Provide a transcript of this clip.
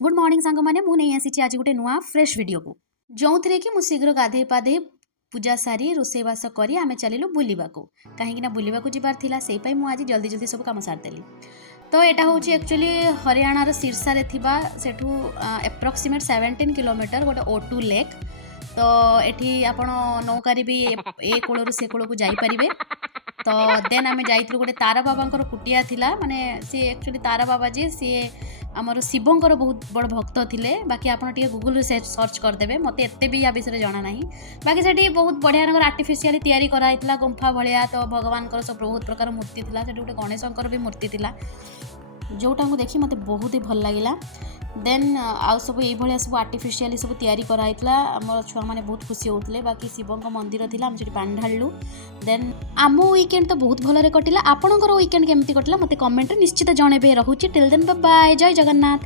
Good morning सांग मैंने मुझे नहीं आसी आज गोटे नुआ फ्रेश वीडियो को जो थे कि मुझे शीघ्र गाधे पाधे पूजा सारी रोषेबास करी आम चलू बुलवा कहीं बुलवा जीवार से आज जल्दी जल्दी सब कम सारिदेली। तो यहाँ हूँ एक्चुअली हरियाणार सिरसा सेठू एप्रोक्सीमेट 17 किलोमीटर गोटे O2 लेक। तो ये आप नौकार भी ए कूल से कूल को जापरें। तो देन आम जाइलु गोटे तारा बाबा कुटिया थिला माने सी एक्चुअली तारा बाबा जी सी आमर शिवंकर बहुत बड़ भक्त थिले। बाकी आपन टिके गूगल सर्च करदेवे मते एते भी या विषय जाना नहीं। बाकी सेठी बहुत बढ़िया आर्टिफिशियली तैयारी कराइला गुंफा भलिया। तो भगवान सब बहुत प्रकार मूर्ति थिला सेठी गोटे गणेशंकर भी मूर्ति थिला जोटा को देखी मते बहुत ही भल लागिला। देन आउ सब ये सब आर्टिफिशियली सब तैयारी कराइला आम छुआ मैंने बहुत खुशी होते। बाकी शिव मंदिर थी आम से पानी ढालू। देन आम वीकेंड तो बहुत भलरे कटिला। आपणकर वीकेंड केमती कटिला मते कमेंट निश्चित जनइबे। रहुची टिल देन बाय बाय जय जगन्नाथ।